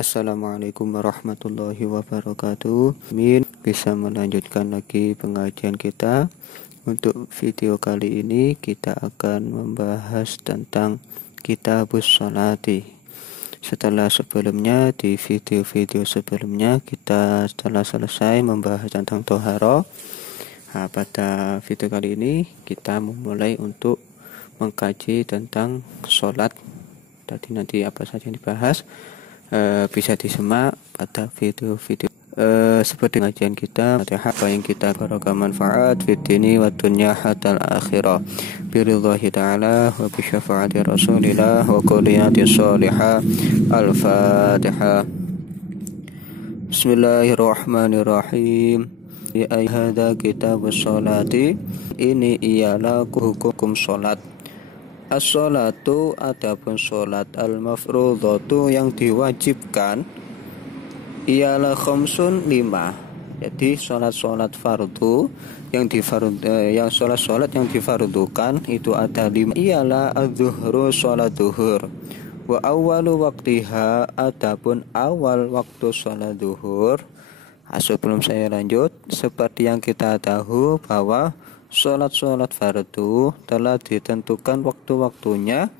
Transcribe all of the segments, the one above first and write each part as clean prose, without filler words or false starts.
Assalamualaikum warahmatullahi wabarakatuh. Amin. Bisa melanjutkan lagi pengajian kita. Untuk video kali ini kita akan membahas tentang Kitabus Sholati. Setelah sebelumnya di video-video sebelumnya kita telah selesai membahas tentang Toharo. Pada video kali ini kita memulai untuk mengkaji tentang sholat. Tadi nanti apa saja yang dibahas bisa disimak pada video-video seperti pengajian kita apa yang kita barokah manfaat fid dini wa dunya hatta akhirah biridhahi ta'ala wa bi syafaati rasulillah wa quliyati sholihah. Al-Fatihah. Bismillahirrahmanirrahim. Ya hadza kitabus sholati, ini ialah hukum sholat. As-sholatu, adapun sholat, al-mafrudhatu, yang diwajibkan, ialah khamsun, 5. Jadi sholat fardu yang sholat yang difardukan itu ada 5. Ialah adzuhru, sholat zuhur. Wa awwalu waqtiha, adapun awal waktu sholat zuhur. Sebelum saya lanjut, seperti yang kita tahu bahwa sholat fardu telah ditentukan waktu-waktunya,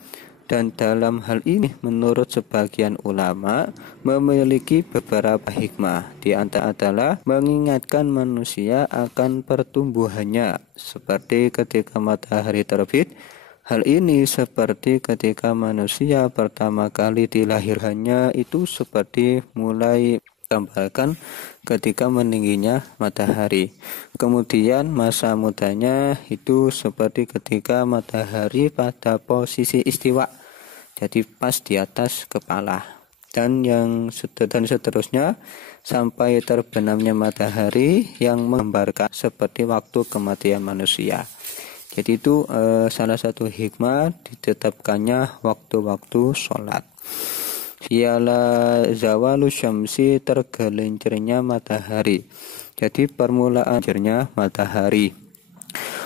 dan dalam hal ini menurut sebagian ulama memiliki beberapa hikmah. Di antara adalah mengingatkan manusia akan pertumbuhannya, seperti ketika matahari terbit. Hal ini seperti ketika manusia pertama kali dilahirkannya, itu seperti mulai tambahkan ketika meningginya matahari. Kemudian masa mudanya itu seperti ketika matahari pada posisi istiwa, jadi pas di atas kepala, dan seterusnya sampai terbenamnya matahari yang menggambarkan seperti waktu kematian manusia. Jadi itu salah satu hikmah ditetapkannya waktu-waktu sholat. Ialah zawalu syamsi, tergelincirnya matahari. Jadi permulaan gelincirnya matahari.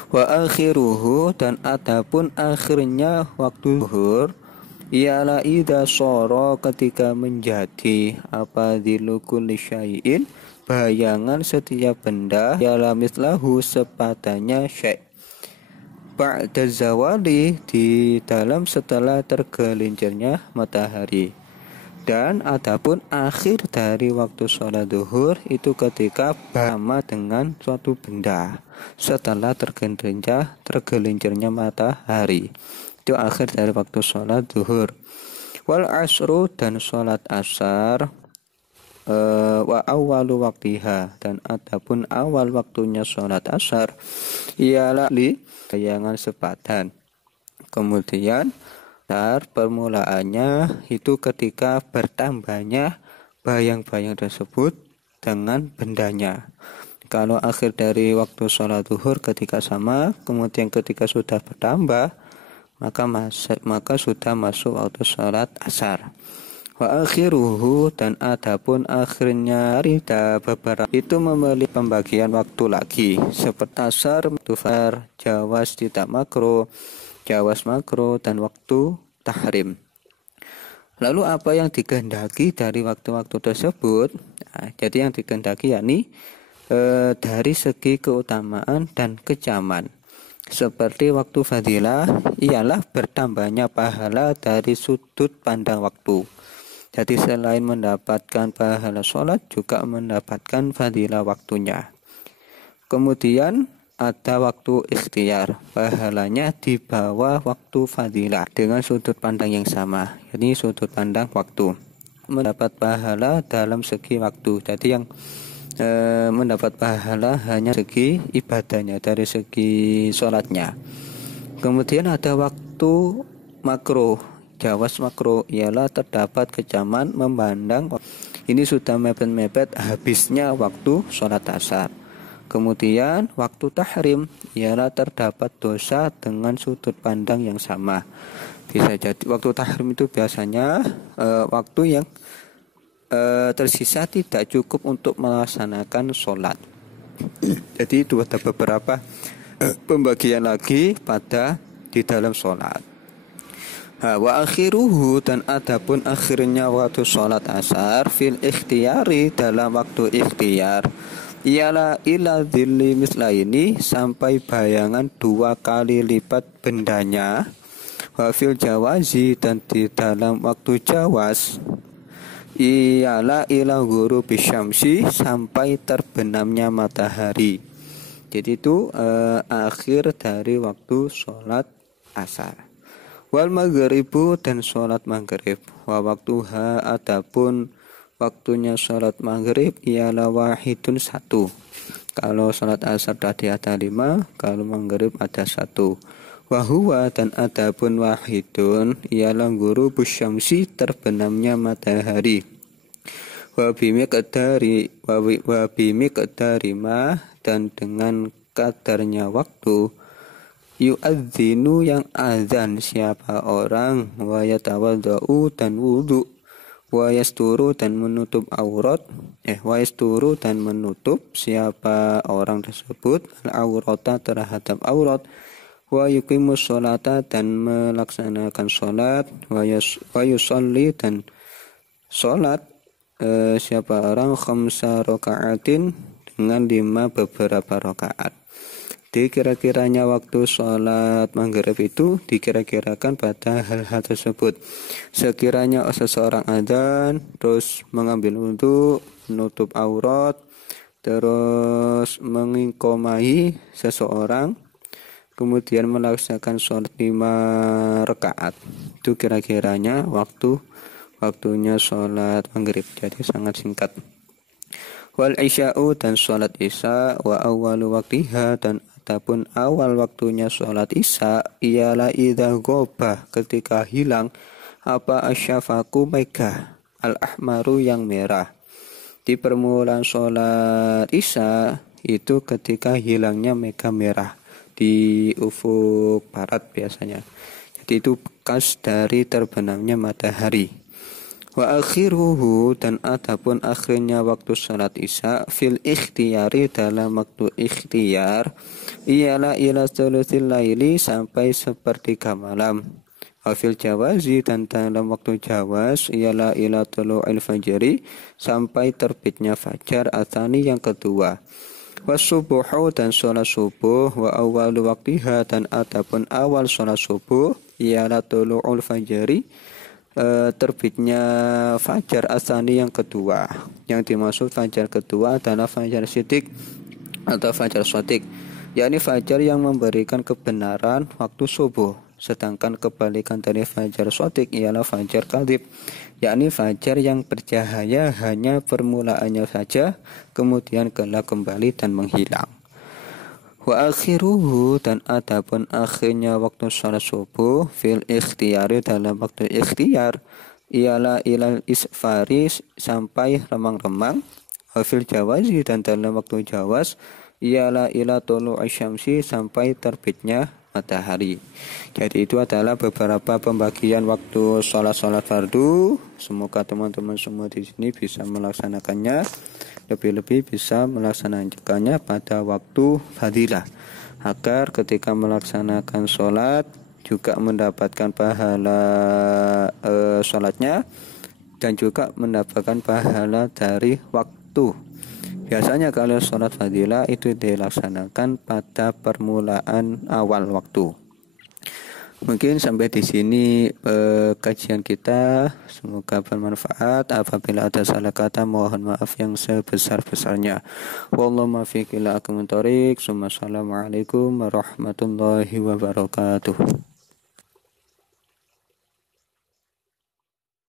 Wa akhiruhu, dan adapun akhirnya waktu zuhur, ialah idza shara, ketika menjadi apa dilukul syai'in, bayangan setiap benda, ialah mislahu, sepadanya syai'. Ba'da zawali, di dalam setelah tergelincirnya matahari. Dan adapun akhir dari waktu sholat zuhur itu ketika bersama dengan suatu benda setelah tergelincirnya matahari. Itu akhir dari waktu sholat zuhur. Wal asru, dan sholat asar, wa awwalu waktiha, dan adapun awal waktunya sholat asar ialah li bayangan sepadan. Kemudian permulaannya itu ketika bertambahnya bayang-bayang tersebut dengan bendanya. Kalau akhir dari waktu sholat zuhur ketika sama, kemudian ketika sudah bertambah, maka sudah masuk waktu sholat asar. Wa akhiruhu, dan adapun akhirnya rida beberapa itu memiliki pembagian waktu lagi, seperti asar, tufar, jawas tidak makro, jawas makro, dan waktu tahrim. Lalu apa yang dikehendaki dari waktu-waktu tersebut? Jadi yang dikehendaki yakni dari segi keutamaan dan kecaman. Seperti waktu fadilah ialah bertambahnya pahala dari sudut pandang waktu. Jadi selain mendapatkan pahala sholat juga mendapatkan fadilah waktunya. Kemudian ada waktu ikhtiar, pahalanya di bawah waktu fadilah dengan sudut pandang yang sama. Jadi sudut pandang waktu mendapat pahala dalam segi waktu. Jadi yang mendapat pahala hanya segi ibadahnya, dari segi sholatnya. Kemudian ada waktu makruh, jawas makruh, ialah terdapat kecaman memandang. Ini sudah mepet-mepet habisnya waktu sholat asar. Kemudian waktu tahrim ialah terdapat dosa dengan sudut pandang yang sama. Bisa jadi waktu tahrim itu biasanya waktu yang tersisa tidak cukup untuk melaksanakan sholat. Jadi itu ada beberapa pembagian lagi pada di dalam sholat. Wa akhiruhu, dan adapun akhirnya waktu sholat asar fil ikhtiyari, dalam waktu ikhtiar, ialah ila dhilli mislaini, sampai bayangan 2 kali lipat bendanya. Wa fil jawazi, dan di dalam waktu jawas, ialah ila ghurubi syamsi, sampai terbenamnya matahari. Jadi itu akhir dari waktu sholat asar. Wal maghribu, dan sholat maghrib. Wa waktuha, adapun waktunya sholat maghrib, ialah wahidun 1. Kalau sholat asar tadi ada 5, kalau maghrib ada 1. Wahuwa, dan adapun wahidun, ialah ghurubus syamsi, terbenamnya matahari. Wabimi kedari ma, dan dengan kadarnya waktu, yu'adzinu, yang azan siapa orang, wa yatawaddau, dan wudu, wa yasturu, dan menutup aurat, wa yasturu, dan menutup siapa orang tersebut al-aurata, terhadap aurat, wa yuqimus sholata, dan melaksanakan sholat, wa yusolli, dan sholat siapa orang khamsa raka'atin, dengan 5 beberapa rakaat. Dikira-kiranya waktu sholat maghrib itu dikira-kirakan pada hal-hal tersebut. Sekiranya seseorang adzan, terus mengambil wudu, menutup aurat, terus mengingkomai seseorang, kemudian melaksanakan sholat 5 rakaat. Itu kira-kiranya waktunya sholat maghrib. Jadi sangat singkat. Wal isya'u, dan sholat isya, wa awwalu waktiha, dan adapun awal waktunya sholat isya, ialah idza ghobah, ketika hilang apa asyafaku mega al-ahmaru, yang merah. Di permulaan sholat isya itu ketika hilangnya mega merah di ufuk barat biasanya. Jadi itu bekas dari terbenamnya matahari. Wa akhiruhu, dan adapun akhirnya waktu salat isya fil ikhtiyari, dalam waktu ikhtiar, ialah ila thulutsil laili, sampai 1/3 malam. Wa fil jawazi, dan dalam waktu jawas, ialah ila tulu'il fajri, sampai terbitnya fajar atsani, yang kedua. Wa subuhu, dan sholat subuh, wa awwalu waktiha, dan adapun awal sholat subuh, ialah tulu'ul fajri, terbitnya fajar asani, yang kedua. Yang dimaksud fajar kedua adalah fajar sidik atau fajar sotik, yakni fajar yang memberikan kebenaran waktu subuh. Sedangkan kebalikan dari fajar sotik ialah fajar kadhib, yakni fajar yang bercahaya hanya permulaannya saja, kemudian gelap kembali dan menghilang. Wa akhiruhu, dan adapun akhirnya waktu sholat subuh fil ikhtiyari, dalam waktu ikhtiar, ialah ilal isfari, sampai remang-remang. Wa fil jawazi, dan dalam waktu jawas, ialah ila tulu'i syamsi, sampai terbitnya matahari. Jadi itu adalah beberapa pembagian waktu sholat fardu. Semoga teman-teman semua di sini bisa melaksanakannya, lebih-lebih bisa melaksanakannya pada waktu fadilah, agar ketika melaksanakan sholat juga mendapatkan pahala sholatnya, dan juga mendapatkan pahala dari waktu. Biasanya kalau sholat fadilah itu dilaksanakan pada permulaan awal waktu. Mungkin sampai di sini kajian kita, semoga bermanfaat. Apabila ada salah kata, mohon maaf yang sebesar-besarnya. Wallahu muwaffiq ila aqwamit thoriq. Assalamualaikum warahmatullahi wabarakatuh.